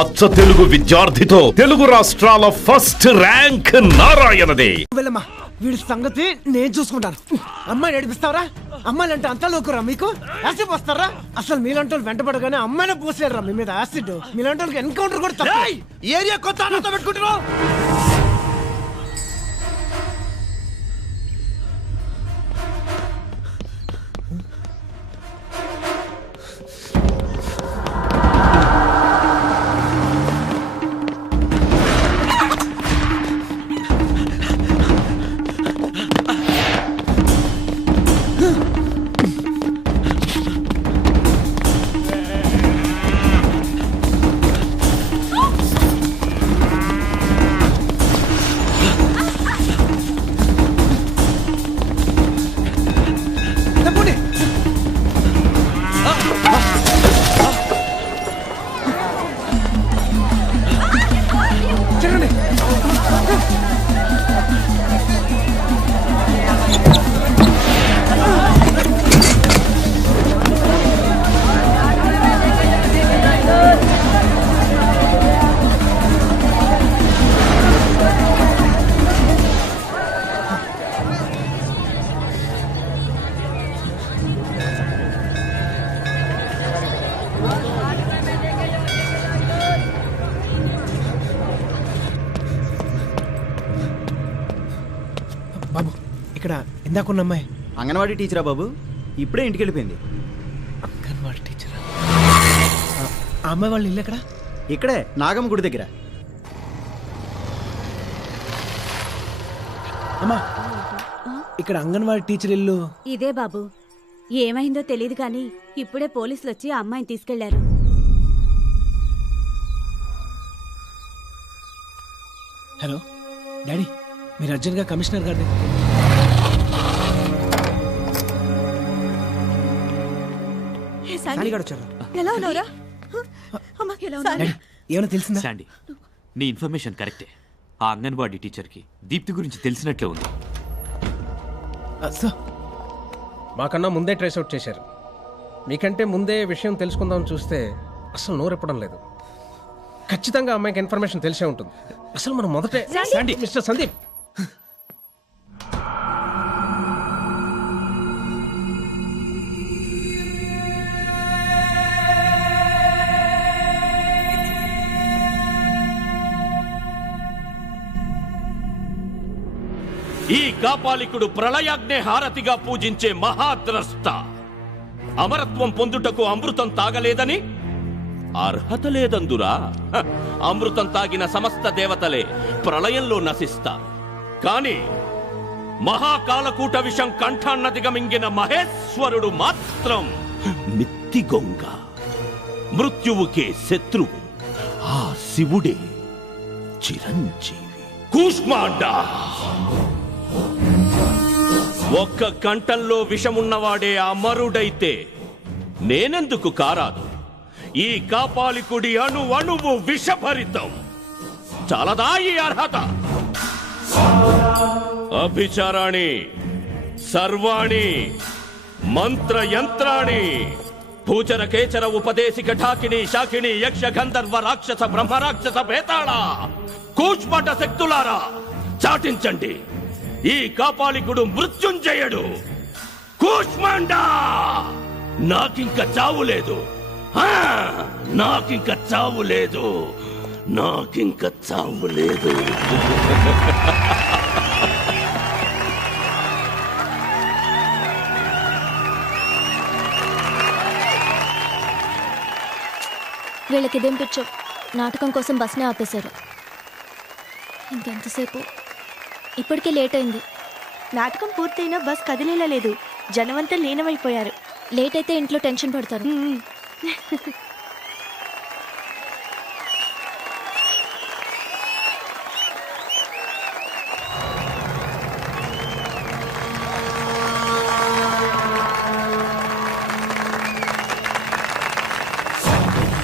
అచ్చ తెలుగు విద్యార్థితో తెలుగు రాష్ట్రాల first rank నారాయణదే. వీడి సంగతి నేను చూసుకుంటాను. అమ్మాయి నడిపిస్తావరా? అమ్మాయిలు అంటే అంతా లోకురా మీకు? యాసిడ్ వస్తారా? అసలు మీలాంటి వాళ్ళు వెంటబడగానే అమ్మాయినే పోసేయరా మీ మీద యాసిడ్. మీలాంటి వాళ్ళకి ఎన్కౌంటర్ కూడా తప్ప. ఏరియా కొత్త పెట్టుకుంటున్నావు. బాబు, ఇక్కడ ఇందాకున్న అమ్మాయి అంగన్వాడీ టీచరా బాబు? ఇప్పుడే ఇంటికి వెళ్ళిపోయింది. అంగన్వాడీ టీచరా? ఆ అమ్మాయి వాళ్ళ ఇల్లు ఎక్కడ? ఇక్కడే నాగమ్మ గుడి దగ్గర. అమ్మా, ఇక్కడ అంగన్వాడీ టీచర్ ఇల్లు ఇదే బాబు. ఏమైందో తెలియదు కానీ ఇప్పుడే పోలీసులు వచ్చి ఆ అమ్మాయిని తీసుకెళ్లారు. హలో డాడీ, మీరు అర్జెంట్గా కమిషనర్ గారిని. ఎలా ఉన్నావురా? ఏమైనా తెలిసిందా? శాండీ, నీ ఇన్ఫర్మేషన్ కరెక్టే. ఆ అంగన్వాడీ టీచర్కి దీప్తి గురించి తెలిసినట్లే ఉంది. మాకన్నా ముందే ట్రేస్ అవుట్ చేశారు. మీకంటే ముందే విషయం తెలుసుకుందామని చూస్తే అసలు నోరెప్పడం లేదు. ఖచ్చితంగా అమ్మాయికి ఇన్ఫర్మేషన్ తెలిసే ఉంటుంది. అసలు మనం మొదటే మిస్టర్ సందీప్, ఈ కాపాలికుడు ప్రళయాగ్నే హారతిగా పూజించే మహాద్రష్ట. అమరత్వం పొందుటకు అమృతం తాగలేదని అర్హత లేదందురా. అమృతం తాగిన సమస్త దేవతలే ప్రళయంలో నశిస్తారు. కాని మహాకాలకూట విషం కంఠాన్నదిగా మింగిన మహేశ్వరుడు మాత్రం మిత్తిగొంగ, మృత్యువుకే శత్రువు. ఆ శివుడే చిరంజీవి. కూష్మాండ ఒక్క కంఠంలో విషమున్నవాడే అమరుడైతే నేనెందుకు కారాదు? ఈ కాపాలికుడి అణువు విషభరితం. చాలదా ఈ అర్హత? అభిచారాణి సర్వాణి మంత్రయంత్రాణి భూచర కేచర ఉపదేశిక ఠాకిని శాకిని యక్ష గంధర్వ రాక్షస బ్రహ్మరాక్షస భేతాళ కూష్మట శక్తులారా చాటించండి. ఈ కాపాలికుడు మృత్యుంజయుడు. కూష్మాండా, నాకింక చావు లేదు. నాకింక చావు లేదు. నాకింక చావు లేదు. వీళ్ళకిదేం పిచ్చో, నాటకం కోసం బస్నే ఆపేశారు. ఇంకెంతసేపు? ఇప్పటికే లేట్ అయింది. నాటకం పూర్తయినా బస్ కదిలేలా లేదు. జనమంతా లీనమైపోయారు. లేట్ అయితే ఇంట్లో టెన్షన్ పడతారు.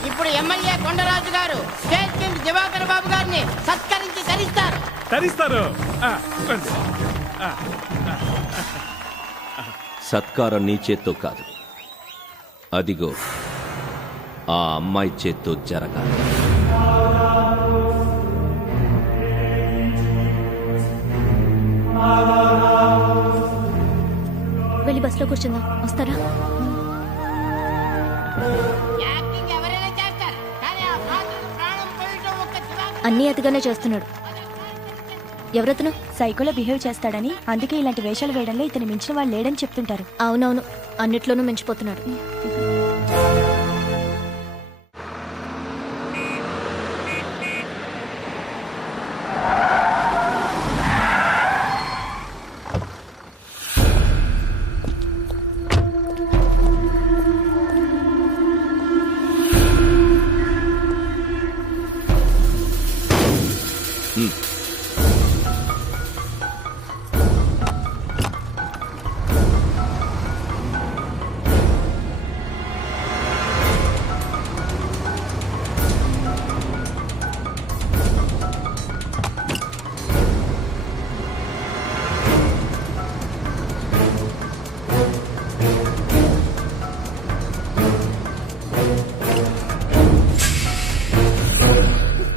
ఇప్పుడు ఎమ్మెల్యే కొండరాజు గారు స్టేట్ కింగ్ దివాకర్ బాబు గారిని సత్కరించి తరిస్తారు. సత్కారం నీ చేత్తో కాదు, అదిగో ఆ అమ్మాయి చేత్తో జరగాలి. కూర్చుందాం. వస్తారా? యాక్టింగ్ ఎవరైనా చేస్తారు కానీ ఆ పాత్రకు ప్రాణం పోయడం ఒక్క దివాకర్ అన్నీ అతిగానే చేస్తున్నాడు. ఎవరతను? సైకోలో బిహేవ్ చేస్తాడని, అందుకే ఇలాంటి వేషాలు వేయడంలో ఇతను మించిన వాళ్ళు లేడని చెప్తుంటారు. అవునవును, అన్నిట్లోనూ మించిపోతున్నాడు.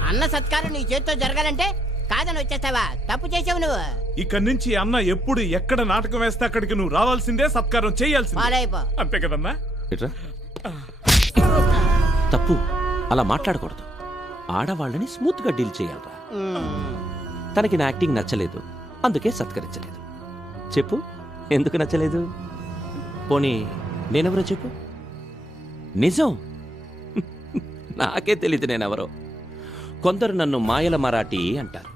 అన్న సత్కారం నీ చేతితో జరగాలంటే కాదని వచ్చేస్తావా? తప్పు చేసావు నువ్వు. ఇక్కడి నుంచి అన్న ఎప్పుడు ఎక్కడ నాటకం వేస్తే అక్కడికి నువ్వు రావాల్సిందే, సత్కారం చేయాల్సిందే. పాలైపో. అంతే కదన్నా? తప్పు అలా మాట్లాడకూడదు. ఆడవాళ్ళని స్మూత్ గా డీల్ చేయాలరా. తనకి నా యాక్టింగ్ నచ్చలేదు, అందుకే సత్కరించలేదు. చెప్పు, ఎందుకు నచ్చలేదు? పోనీ నేనెవరో చెప్పు. నిజం నాకే తెలీదు నేనెవరో. కొందరు నన్ను మాయల మరాఠీ అంటారు,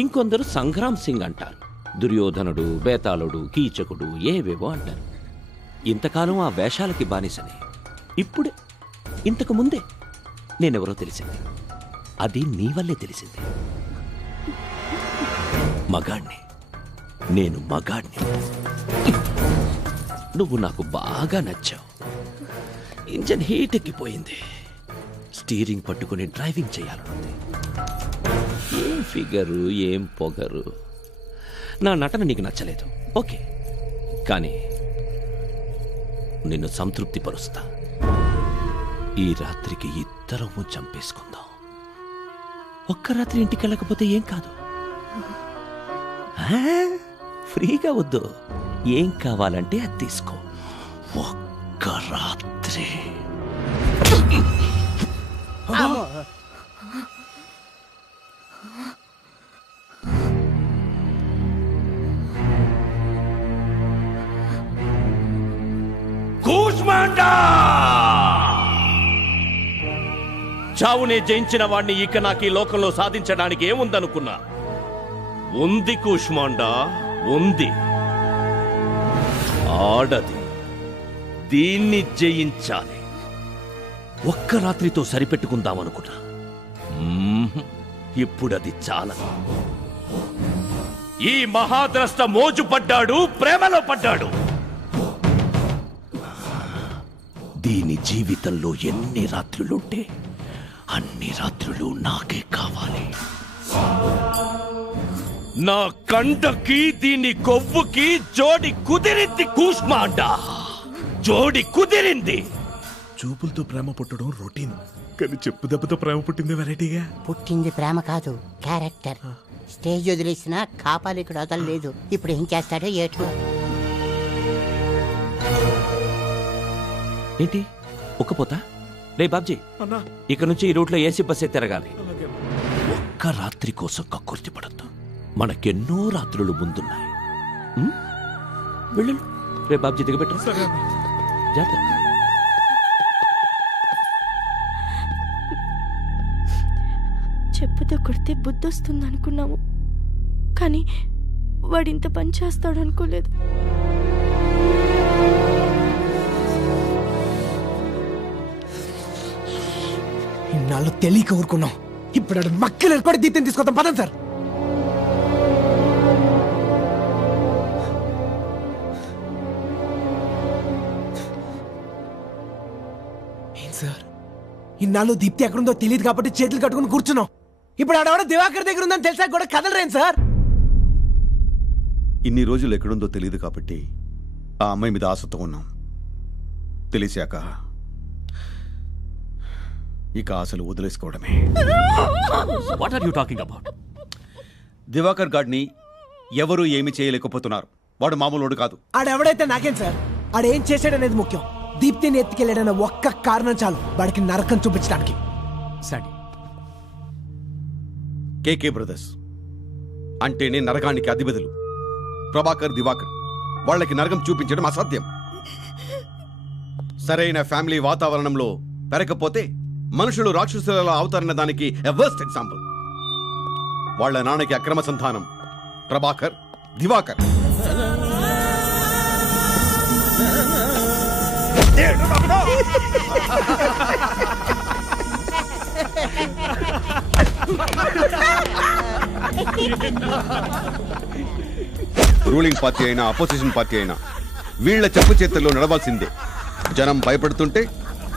ఇంకొందరు సంగ్రామ్ సింగ్ అంటారు, దుర్యోధనుడు, బేతాళుడు, కీచకుడు, ఏవేవో అంటారు. ఇంతకాలం ఆ వేషాలకి బానిసని. ఇప్పుడే, ఇంతకు ముందే నేనెవరో తెలిసింది. అది నీ వల్లే తెలిసింది. మగాణ్ణి, నేను మగాణ్ణి. నువ్వు నాకు బాగా నచ్చావు. ఇంజన్ హీట్ ఎక్కిపోయింది. స్టీరింగ్ పట్టుకుని డ్రైవింగ్ చేయాలనుంది. ఏం ఫిగరు, ఏం పొగరు. నా నటన నీకు నచ్చలేదు, ఓకే, కానీ నిన్ను సంతృప్తి పరుస్తా. ఈ రాత్రికి ఇద్దరము చంపేసుకుందాం. ఒక్క రాత్రి ఇంటికి వెళ్ళకపోతే ఏం కాదు. ఫ్రీగా వద్దు, ఏం కావాలంటే అది తీసుకో. ఒక్క రాత్రి. చావునే జయించిన వాణ్ణి ఇక నాకు ఈ లోకంలో సాధించడానికి ఏముందనుకున్నా? ఉంది కూష్మాండా, ఉంది. ఆడది, దీన్ని జయించాలి. ఒక్క రాత్రితో సరిపెట్టుకుందామనుకున్నా. ఇప్పుడది చాలదు. ఈ మహాద్రష్ట మోజు పడ్డాడు, ప్రేమలో పడ్డాడు. దీని జీవితంలో ఎన్ని రాత్రులుంటే అన్ని రాత్రులు నాకే కావాలి. నా కండకి దీని కొవ్వుకి జోడి కుదిరింది కూష్మాండా, జోడి కుదిరింది. చూపులతో ప్రేమ పుట్టడం రొటీన్, కానీ చెప్పు దెబ్బతో ప్రేమ పుట్టింది వెరైటీగా. పుట్టింది ప్రేమ కాదు, క్యారెక్టర్. స్టేజ్ వదిలేసిన కాపాలి ఇక్కడ వదలలేదు. ఇప్పుడు ఏం చేస్తాడో ఏటో. ఏంటి ఒక్కపోతా? రే బాబ్జీ, ఇక నుంచి ఈ రూట్లో ఏసీ బస్సే తిరగాలి. ఒక్క రాత్రి కోసం కక్కుర్తి పడద్దు. మనకెన్నో రాత్రులు ముందున్నాయి. వెళ్ళు. రే బాబ్జీ దిగబెట్టు. జాగ్రత్త. చెప్పుతో కొడితే బుద్ధొస్తుంది అనుకున్నాము, కానీ వాడింత పని చేస్తాడు అనుకోలేదు. ఇన్నాళ్ళు తెలియక ఊరుకున్నాం. ఇప్పుడు మక్కలు కూడా దీప్తిని తీసుకొద్దాం పదండి సార్. ఏం సార్, ఇన్నాళ్ళు దీప్తి ఎక్కడుందో తెలియదు కాబట్టి చేతులు కట్టుకుని కూర్చున్నాం. ఇప్పుడు ఆడవాడ దివాకర్ దగ్గర ఉందని తెలిసా కూడా కదలరేం సార్? ఇన్ని రోజులు ఎక్కడుందో తెలియదు కాబట్టి ఆ అమ్మాయి మీద ఆశతో ఉన్నాం. తెలిసాక ఇక ఆశలు వదిలేసుకోవడమే. What are you talking about? Diwakar గాడిని ఎవరూ ఏమీ చేయలేకపోతున్నారు. వాడు మామూలుడు కాదు. ఆడెవడైతే నాకేం సార్, ఆడేం చేశాడనేది ముఖ్యం. దీప్తిని ఎత్తుకెళ్ళాడన్న ఒక్క కారణం చాలు వాడికి నరకం చూపించడానికి. సరే కేకే బ్రదర్స్ అంటేనే నరకానికి అధిపతులు. ప్రభాకర్, దివాకర్ వాళ్ళకి నరకం చూపించడం అసాధ్యం. సరైన ఫ్యామిలీ వాతావరణంలో పెరగకపోతే మనుషులు రాక్షసులలో అవుతారన్న దానికి వర్స్ట్ ఎగ్జాంపుల్. వాళ్ళ నాన్నకి అక్రమ సంతానం ప్రభాకర్, దివాకర్. రూలింగ్ పార్టీ అయినా అపోజిషన్ పార్టీ అయినా వీళ్ల చెప్పు చేతుల్లో నడవాల్సిందే. జనం భయపడుతుంటే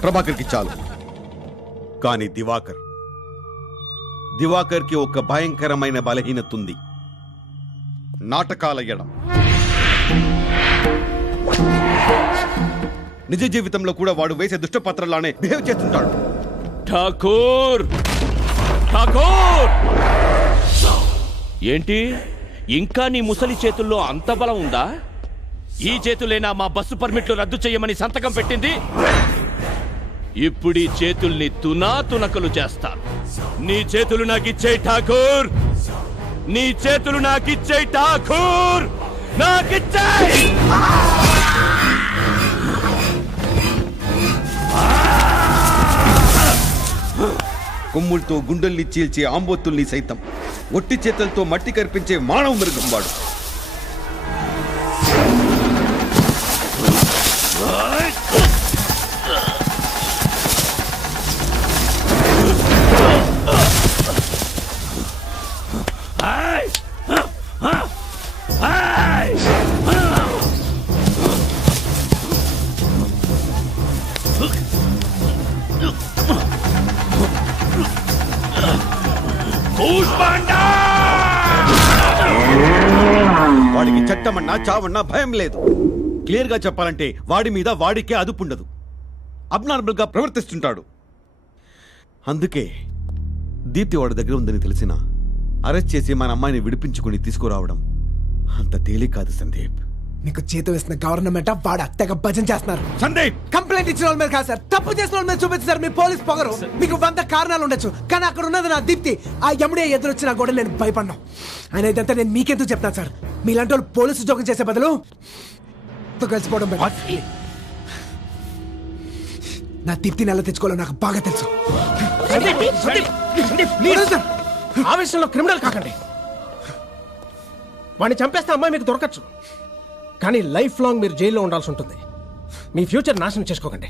ప్రభాకర్కి చాలు. కానీ దివాకర్కి ఒక భయంకరమైన బలహీనత ఉంది. నాటకాలయ్యడం. నిజ జీవితంలో కూడా వాడు వేసే దుష్టపాత్రలానే బిహేవ్ చేస్తుంటాడు. ఠాకూర్ ఠాకూర్ ఏంటి ఇంకా నీ ముసలి చేతుల్లో అంత బలం ఉందా? ఈ చేతులేనా మా బస్సు పర్మిట్లు రద్దు చేయమని సంతకం పెట్టింది? ఇప్పుడు ఈ చేతుల్ని తునాతునకలు చేస్తాను. నీ చేతులు నాకిచ్చేయి ఠాకూర్, నీ చేతులు నాకిచ్చేయి ఠాకూర్, నాకిచ్చేయి. కొమ్ములతో గుండెల్ని చీల్చే ఆంబోతుల్ని సైతం ఒట్టి చేతులతో మట్టి కర్పించే మానవ మృగం వాడు. వాడికి చట్టమన్నా చావన్నా భయం లేదు. క్లియర్ గా చెప్పాలంటే వాడి మీద వాడికే అదుపుండదు. అబ్నార్మల్ గా ప్రవర్తిస్తుంటాడు. అందుకే దీప్తి వాడి దగ్గర ఉందని తెలిసినా అరెస్ట్ చేసి మన అమ్మాయిని విడిపించుకుని తీసుకురావడం అంత తేలిక కాదు సందీప్. మీకు చేతి వేసిన గవర్నమెంట్ వాడు అత్తగా భజన చేస్తున్నారు. సందీప్ కంప్లైంట్ ఇచ్చిన వాళ్ళ మీద కాదు సార్, తప్పు చేసిన వాళ్ళ మీద చూపించారు మీ పోలీస్ పొగరు. మీకు 100 కారణాలు ఉండొచ్చు, కానీ అక్కడ ఉన్నది నా దీప్తి. ఆ ఎముడే ఎదురొచ్చినా కూడా నేను భయపడ్డా. ఆయన ఇదంతా నేను మీకెందుకు చెప్తాను సార్? మీలాంటి వాళ్ళు పోలీసు ఉద్యోగం చేసే బదులు కలిసిపోవడం better. నా దీప్తిని ఎలా తెచ్చుకోవాలో నాకు బాగా తెలుసు. ఆవేశంలో క్రిమినల్ కాకండి. వాడిని చంపేస్తే అమ్మాయి మీకు దొరకచ్చు, కానీ లైఫ్ లాంగ్ మీరు జైల్లో ఉండాల్సి ఉంటుంది. మీ ఫ్యూచర్ నాశనం చేసుకోకండి.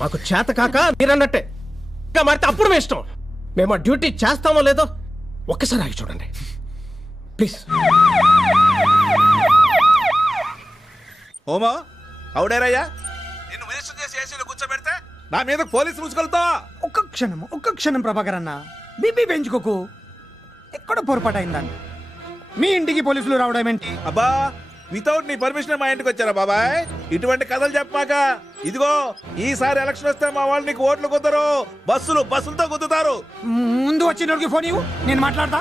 మాకు చేత కాక మీరన్నట్టే ఇంకా మారితే అప్పుడు మీ ఇష్టం. మేము ఆ డ్యూటీ చేస్తామో లేదో ఒక్కసారి ఆగి చూడండి ప్లీజ్. ఓమా అవుడేరయ్యా, నిన్ను మినిస్టర్ చేసి ఏసీలో కూర్చోబెడితే నా మీద పోలీసు ముసుగులతో. ఒక్క క్షణం ప్రభాకర్ అన్న, బీపీ పెంచుకోకు. ఎక్కడ పొరపాటు అయిందని మీ ఇంటికి పోలీసులు రావడం ఏంటి? అబ్బా, వితౌట్ నీ పర్మిషన్ మా ఇంటికి వచ్చారా బాబాయ్? ఇటువంటి కథలు చెప్పాక ఇదిగో ఈసారి ఎలక్షన్ వస్తే మా వాళ్ళు నీకు ఓట్లు కుదరు, బస్సులతో కుదుతారు. ముందు వచ్చినోడికి ఫోన్ ఇవ్వు, నేను మాట్లాడతా.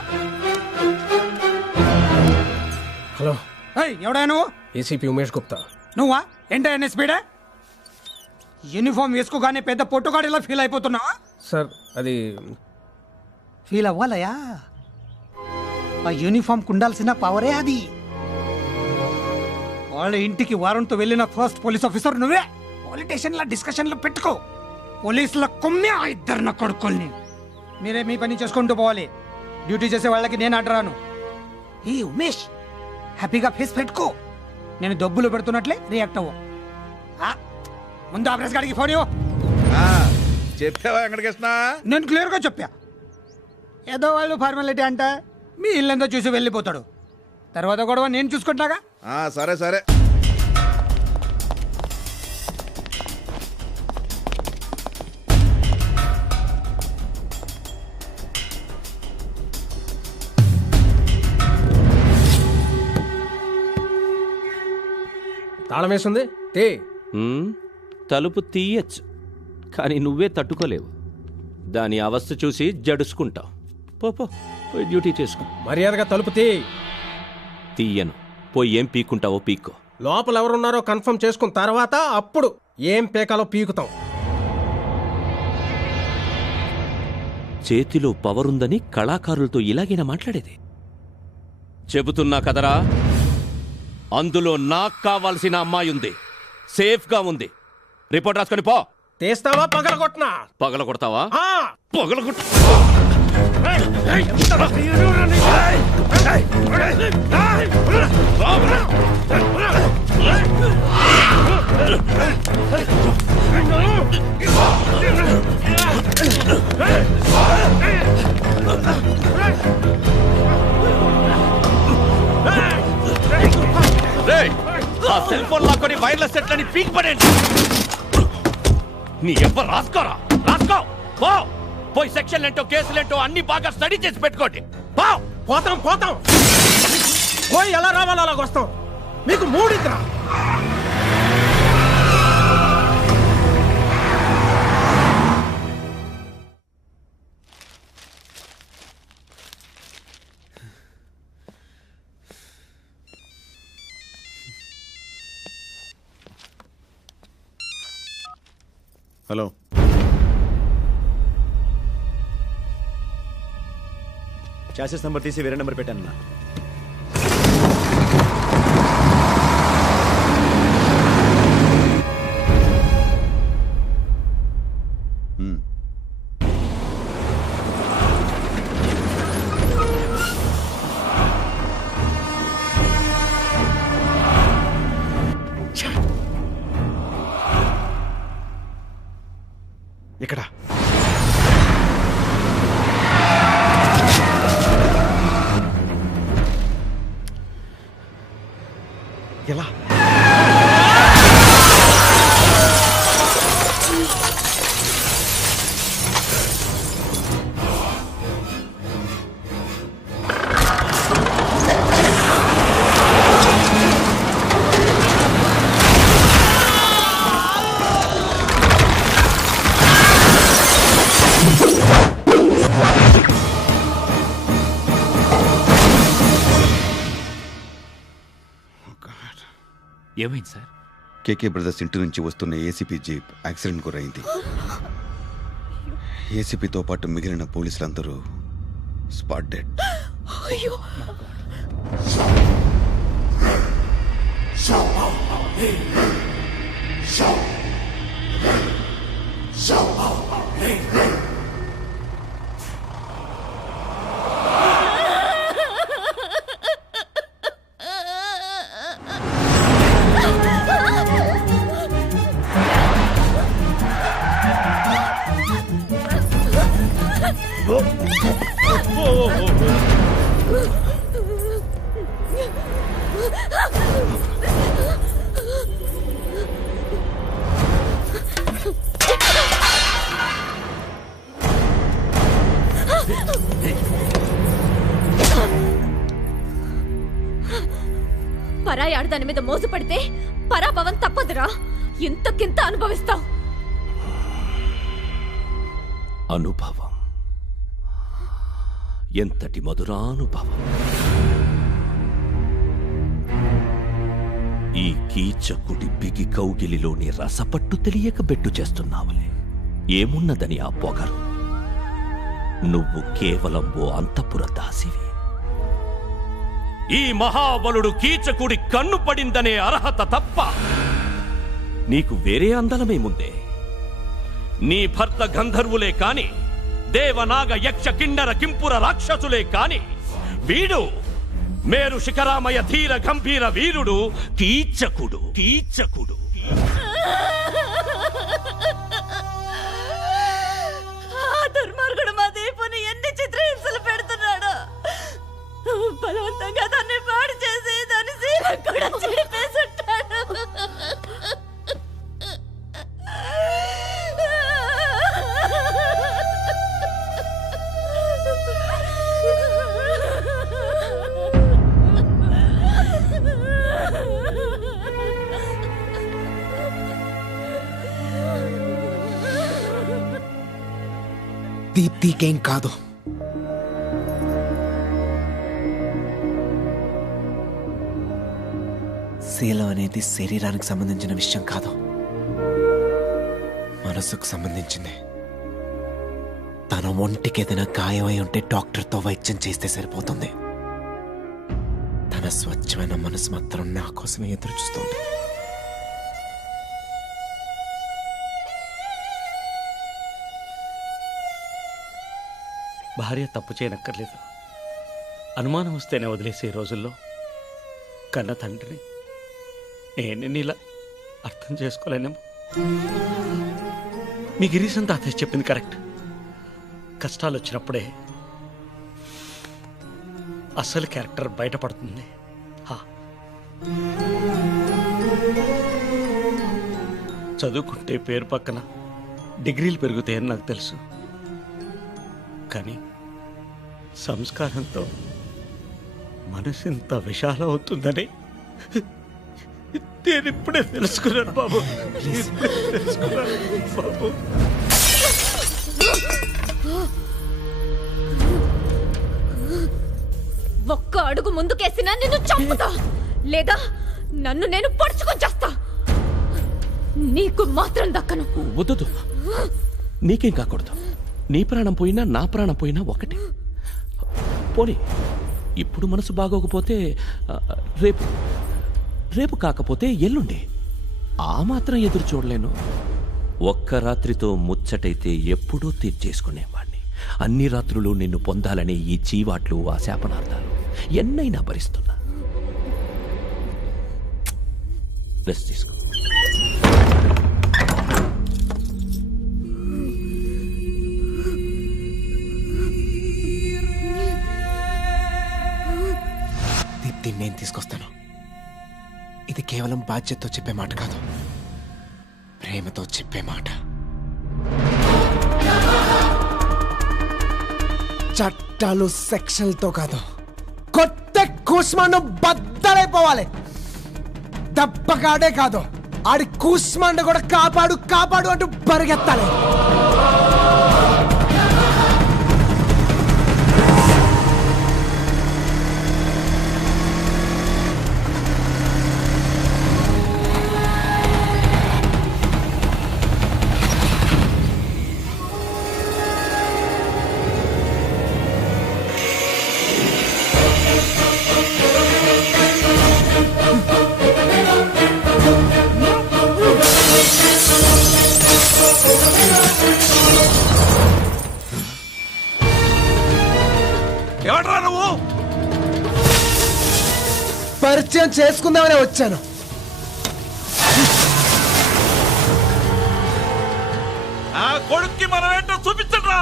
హలో, ఎవడా నువ్వు? ఏసీపీ ఉమేష్ గుప్తా. నువ్వా? ఏంటా ఎన్ఎస్పీడా? యూనిఫామ్ వేసుకోగానే పెద్ద పొట్టుగాడిలా ఫీల్ అయిపోతున్నావా? సార్ అది ఫీల్ అవ్వాలయా? ఆ యూనిఫామ్ కుండాల్సిన పవరే అది. వాళ్ళ ఇంటికి వారంతో వెళ్ళిన ఫస్ట్ పోలీస్ ఆఫీసర్ నువ్వే. పాలిటిషియన్ల డిస్కషన్లు పెట్టుకో. పోలీసుల కొమ్మే ఆ ఇద్దరు కొడుకుల్ని. మీరే మీ పని చేసుకుంటూ పోవాలి. డ్యూటీ చేసే వాళ్ళకి నేను అడ్డరాను. ఏ ఉమేష్, హ్యాపీగా ఫేస్ పెట్టుకో. నేను దబ్బులు పెడుతున్నట్లే రియాక్ట్ అవ్వు. ముందు ఆ ప్రెస్ గాడికి ఫోన్ ఇవ్వు. చెప్పావా వెంకటకృష్ణ? నేను క్లియర్గా చెప్పా. ఏదో వాళ్ళు ఫార్మాలిటీ అంట, మీ ఇల్లంతా చూసి వెళ్ళిపోతాడు. తర్వాత గొడవ నేను చూసుకుంటాగా. సరే సరే. తాళం వేస్తుంది. తలుపు తీయచ్చు, కానీ నువ్వే తట్టుకోలేవు. దాని అవస్థ చూసి జడుసుకుంటావు. పోయి డ్యూటీ చేసుకో. మర్యాదగా తలుపు తీయను. పోయి ఏం పీక్కుంటావో పీక్కో. లోపల ఎవరున్నారో కన్ఫర్మ్ చేసుకున్న తర్వాత అప్పుడు ఏం పేకాలో పీకుతాం. చేతిలో పవర్ ఉందని కళాకారులతో ఇలాగైనా మాట్లాడేది? చెబుతున్నా కదరా, అందులో నాకు కావాల్సిన అమ్మాయి ఉంది, సేఫ్గా ఉంది. రిపోర్ట్ రాసుకొని పో. తీస్తావా పగలగొట్టనా? పగలగొడతావా? పగలగొట్ట. ఆ సెల్ ఫోన్ లాక్కొని వైర్లెస్ సెట్లని పీక్ పడేయండి. నీ ఎవ్వరు రాసుకోరా, రాసుకో. పో పోయి సెక్షన్ ఏంటో కేసులేంటో అన్ని బాగా స్టడీ చేసి పెట్టుకోండి. పోతాం పోతాం, పోయి ఎలా రావాలో అలాగొస్తాం. మీకు మూడిద్రా. హలో, చాసెస్ నెంబర్ తీసి వేరే నెంబర్ పెట్టాను. ఇక్కడ ఎలా? ఏమైంది సార్? కేకే బ్రదర్స్ ఇంటి నుంచి వస్తున్న ఏసీపీ జీప్ యాక్సిడెంట్ గురైంది. ఏసీపీతో పాటు మిగిలిన పోలీసులందరూ స్పాట్ డెడ్. పరాయి ఆడదాని మీద మోసపడితే పరాభవం తప్పదురా. ఇంతకింత అనుభవిస్తావు. అనుభవం, ఎంతటి మధురానుభవం. ఈ కీచకుడి బిగి కౌగిలిలోని రసపట్టు తెలియక బెట్టు చేస్తున్నావులే. ఏమున్నదని ఆ పొగరు? నువ్వు కేవలం ఓ అంతఃపుర దాసివి. ఈ మహాబలుడు కీచకుడి కన్ను పడిందనే అర్హత తప్ప నీకు వేరే అందలమేముందే? నీ భర్త గంధర్వులే కాని, దేవనాగ యక్ష కిన్నర కింపుర రాక్షసులే కాని, వీడు మేరు శిఖరామయ ధీర గంభీర వీరుడు కీచకుడు. కీచకుడు దుర్మార్గుడు మా దీపుని ఎన్ని చిత్రహింసలు పెడుతున్నాడు. బలవంతంగా దాన్ని పాడు చేసి దాని శీలం కూడా చెడిపేసుంటాడు. దీప్తికేం కాదు. శీలం అనేది శరీరానికి సంబంధించిన విషయం కాదు, మనసుకు సంబంధించింది. తన ఒంటికి ఏదైనా గాయమై ఉంటే డాక్టర్తో వైద్యం చేస్తే సరిపోతుంది. తన స్వచ్ఛమైన మనసు మాత్రం నా కోసమే ఎదురు చూస్తుంది. భార్య తప్పు చేయనక్కర్లేదు, అనుమానం వస్తేనే వదిలేసే రోజుల్లో కన్న తండ్రిని నేను ఇలా అర్థం చేసుకోలేనేమో. మీ గిరీశం తాతయ్య చెప్పింది కరెక్ట్. కష్టాలు వచ్చినప్పుడే అసలు క్యారెక్టర్ బయటపడుతుంది. చదువుకుంటే పేరు పక్కన డిగ్రీలు పెరుగుతాయని నాకు తెలుసు, కానీ సంస్కారంతో మనసు ఇంత విశాలం అవుతుందని నేను ఇప్పుడే తెలుసుకున్నాను బాబు. బాబు ఒక్క అడుగు ముందుకేసినా నిన్ను చంపుతా, లేదా నన్ను నేను పడుచుకొని చేస్తా. నీకు మాత్రం దక్కను. వద్దు, నీకేం కాకూడదు. నీ ప్రాణం పోయినా నా ప్రాణం పోయినా ఒకటి. పోనీ ఇప్పుడు మనసు బాగోకపోతే రేపు, రేపు కాకపోతే ఎల్లుండి. ఆ మాత్రం ఎదురు చూడలేను. ఒక్క రాత్రితో ముచ్చటైతే ఎప్పుడూ తీర్చేసుకునేవాణ్ణి. అన్ని రాత్రులు నిన్ను పొందాలనే ఈ చీవాట్లు, ఆ శాపనార్థాలు ఎన్నైనా భరిస్తున్నా. రెస్ట్ తీసుకో. దీన్ని నేను తీసుకొస్తాను. ఇది కేవలం బాధ్యతతో చెప్పే మాట కాదు, ప్రేమతో చెప్పే మాట. చట్టాలు సెక్షన్లతో కాదు, కొత్త కూస్మాండు బద్దలైపోవాలి. దెబ్బకాడే కాదు, ఆడి కూస్మాండు కూడా కాపాడు కాపాడు అంటూ పరిగెత్తాలి. పరిచయం చేసుకుందామనే వచ్చాను. ఆ కొడుక్కి మనం ఏంటో చూపించరా.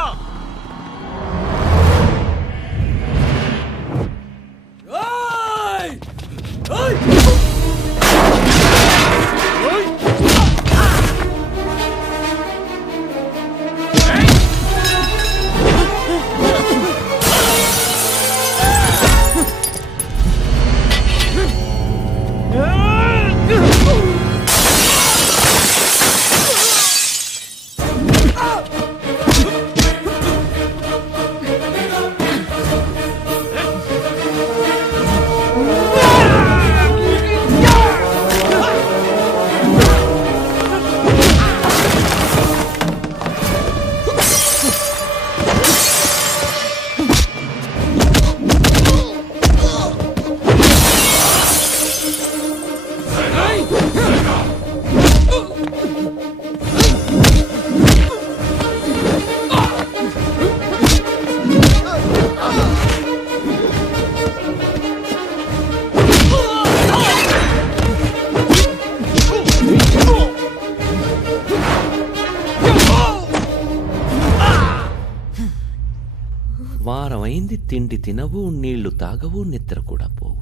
వారమైంది తిండి తినవు, నీళ్లు తాగవు, నిద్ర కూడా పోవు.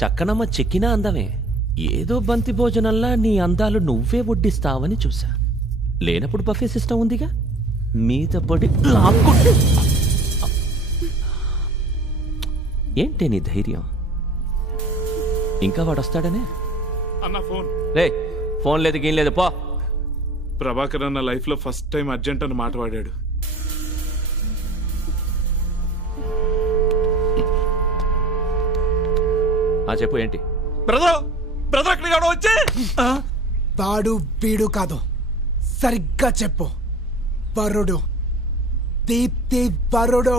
చక్కనమ్మ చెక్కినా అందమే. ఏదో బంతి భోజనంలా నీ అందాలు నువ్వే వడ్డిస్తావని చూసా. లేనప్పుడు బఫే సిస్టమ్ ఉందిగా, మీద పడి లాక్కుంటే. ఏంటే నీ ధైర్యం? ఇంకా వాడొస్తాడనే? అన్న ఫోన్. రే, ఫోన్ లేదు గీం లేదు, పో. ప్రభాకర్ అన్న లైఫ్ లో ఫస్ట్ టైం అర్జెంట్ అని మాట వాడాడు. చెప్పు ఏంటి? బ్రదర్ బ్రదర్ అక్కడ వచ్చి వాడు వీడు కాదు, సరిగ్గా చెప్పు. వరుడు, దీప్తి వరుడు.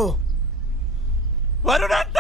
వరుడంట.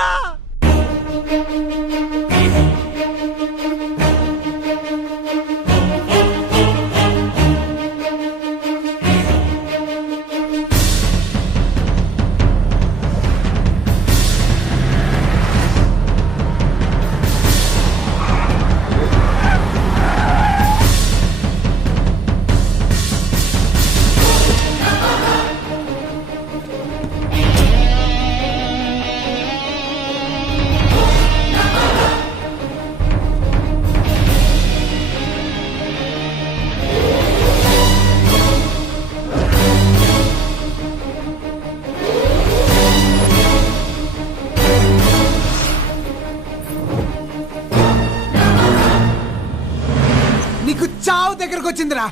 నీకు చావు దగ్గరకు వచ్చిందిరా.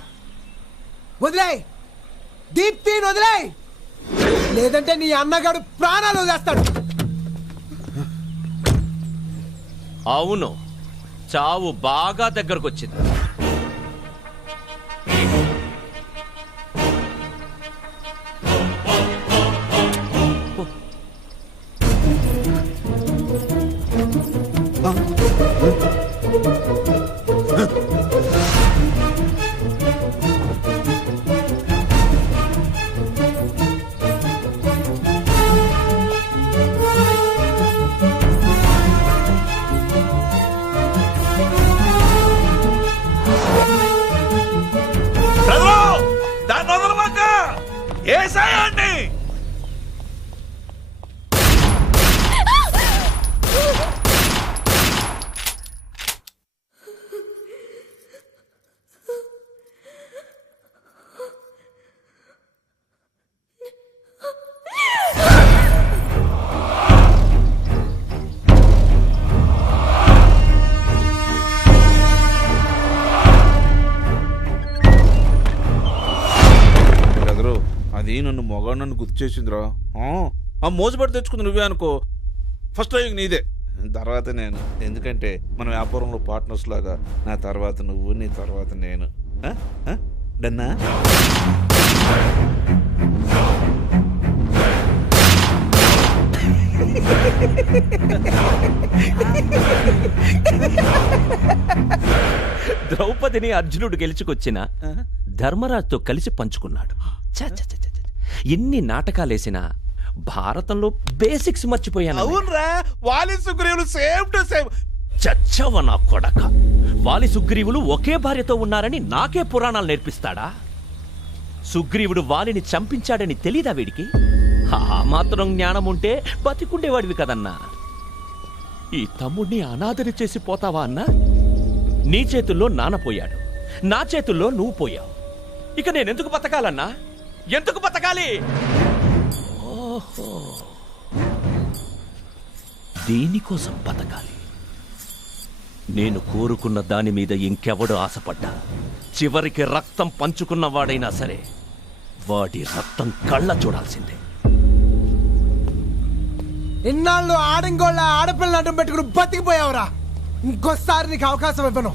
వదిలే దీప్తిని, వదిలే, లేదంటే నీ అన్నగాడు ప్రాణాలు వదిలేస్తాడు. అవును, చావు బాగా దగ్గరకొచ్చింది. దాన్ని వదలమాక. ఏసాయండి. అది నన్ను మొగాడు నన్ను గుర్తు చేసిందిరా. ఆ మోసపడి తెచ్చుకుంది నువ్వే అనుకో. ఫస్ట్ డ్రైవింగ్ నీదే, తర్వాత నేను. ఎందుకంటే మన వ్యాపారంలో పార్ట్నర్స్ లాగా నా తర్వాత నువ్వు, నీ తర్వాత నేను. డన్నా? ద్రౌపదిని అర్జునుడు గెలుచుకొచ్చిన ధర్మరాజుతో కలిసి పంచుకున్నాడు. ఎన్ని నాటకాలేసినా భారతంలో బేసిక్స్ మర్చిపోయాను. అవునరా, వాలి సుగ్రీవులు సేమ్ టు సేమ్. చచ్చవ నా కొడక. వాలి సుగ్రీవులు ఒకే భార్యతో ఉన్నారని నాకే పురాణాలు నేర్పిస్తాడా? సుగ్రీవుడు వాలిని చంపించాడని తెలీదా వీడికి? ఆ మాత్రం జ్ఞానం ఉంటే బతికుండేవాడివి కదన్నా. ఈ తమ్ముడిని అనాథని చేసి పోతావా అన్నా? నీ చేతుల్లో నానపోయాడు, నా చేతుల్లో నువ్వు పోయావు. ఇక నేనెందుకు బతకాలన్నా? ఎందుకు బతకాలి? ఓహో, దేనికోసం బతకాలి? నేను కోరుకున్న దాని మీద ఇంకెవడు ఆశపడ్డా చివరికి రక్తం పంచుకున్నవాడైనా సరే వాడి రక్తం కళ్ళ చూడాల్సిందే. ఇన్నాళ్ళు ఆడంగోళ్ళ ఆడపిల్లలు అడ్డం పెట్టుకుని బతికిపోయావురా. ఇంకోసారి నీకు అవకాశం ఇవ్వను.